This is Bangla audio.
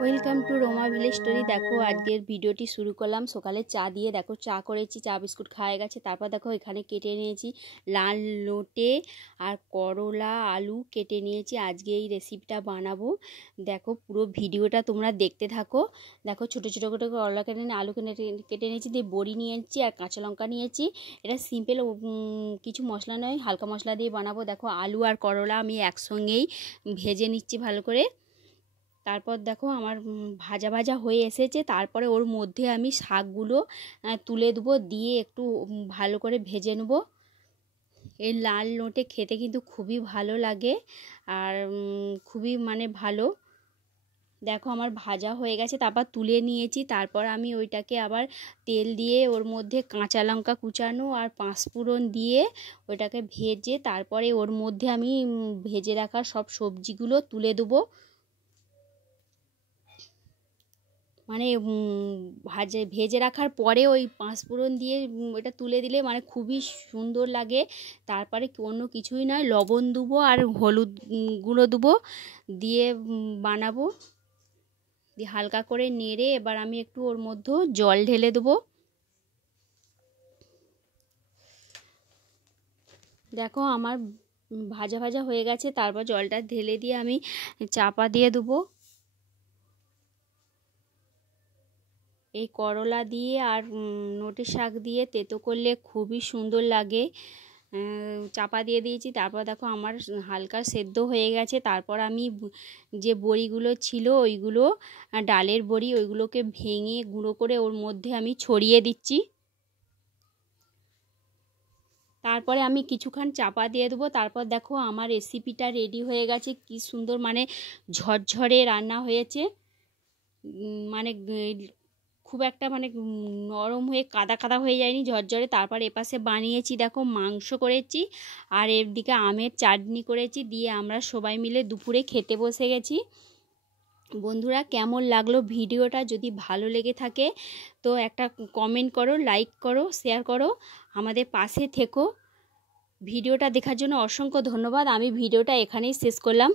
Welcome to Ruma village story. দেখো আজকের ভিডিওটি শুরু করলাম সকালে চা দিয়ে। দেখো চা করেছি, চা বিস্কুট খাওয়া গেছে। তারপর দেখো এখানে কেটে নিয়েছি লাল লোটে আর করলা আলু কেটে নিয়েছি। আজকে এই রেসিপিটা বানাবো। দেখো পুরো ভিডিওটা তোমরা দেখতে থাকো। দেখো ছোটো ছোটো করে করলা কেটে নিয়ে আলু কেটে নিয়েছি, দিয়ে বড়ি নিয়েছি আর কাঁচা লঙ্কা নিয়েছি। এটা সিম্পল, কিছু মশলা নয়, হালকা মশলা দিয়ে বানাবো। দেখো আলু আর করলা আমি একসঙ্গেই ভেজে নিচ্ছি ভালো করে। তারপর দেখো আমার ভাজা ভাজা হয়ে এসেছে। তারপরে ওর মধ্যে আমি শাকগুলো তুলে দেবো, দিয়ে একটু ভালো করে ভেজে নেব। এই লাল নোটে খেতে কিন্তু খুবই ভালো লাগে আর খুবই ভালো। দেখো আমার ভাজা হয়ে গেছে, তারপর তুলে নিয়েছি। তারপর আমি ওইটাকে আবার তেল দিয়ে ওর মধ্যে কাঁচা লঙ্কা কুচানো আর পাঁচফোড়ন দিয়ে ওইটাকে ভেজে তারপরে ওর মধ্যে আমি ভেজে রাখা সব সবজিগুলো তুলে দেবো। ভেজে রাখার পরে ওই পাঁচফোড়ন দিয়ে এটা তুলে দিলে খুবই সুন্দর লাগে। তারপরে অন্য কিছুই নয়, লবণ দেবো আর হলুদ গুঁড়ো দেবো, দিয়ে বানাবো। দিয়ে হালকা করে নেড়ে এবার আমি একটু ওর মধ্যে জল ঢেলে দেবো। দেখো আমার ভাজা ভাজা হয়ে গেছে। তারপর জলটা ঢেলে দিয়ে আমি চাপা দিয়ে দেবো। এই করলা দিয়ে আর নোটে শাক দিয়ে তেতো করলে খুবই সুন্দর লাগে। চাপা দিয়ে দিয়েছি। তারপর দেখো আমার হালকা সেদ্ধ হয়ে গেছে। তারপর আমি যে বড়িগুলো ছিল ওইগুলো ডালের বড়ি, ওইগুলোকে ভেঙে গুঁড়ো করে ওর মধ্যে আমি ছড়িয়ে দিচ্ছি। তারপরে আমি কিছুক্ষণ চাপা দিয়ে দেবো। তারপর দেখো আমার রেসিপিটা রেডি হয়ে গেছে। কি সুন্দর ঝরঝরে রান্না হয়েছে। খুব একটা নরম হয়ে কাদা কাদা হয়ে যায়নি, ঝরঝরে। তারপর এপাশে বানিয়েছি দেখো মাংস করেছি আর এর দিকে আমের চাটনি করেছি, দিয়ে আমরা সবাই মিলে দুপুরে খেতে বসে গেছি। বন্ধুরা কেমন লাগলো ভিডিওটা? যদি ভালো লেগে থাকে তো একটা কমেন্ট করো, লাইক করো, শেয়ার করো, আমাদের পাশে থেকো। ভিডিওটা দেখার জন্য অসংখ্য ধন্যবাদ। আমি ভিডিওটা এখানেই শেষ করলাম।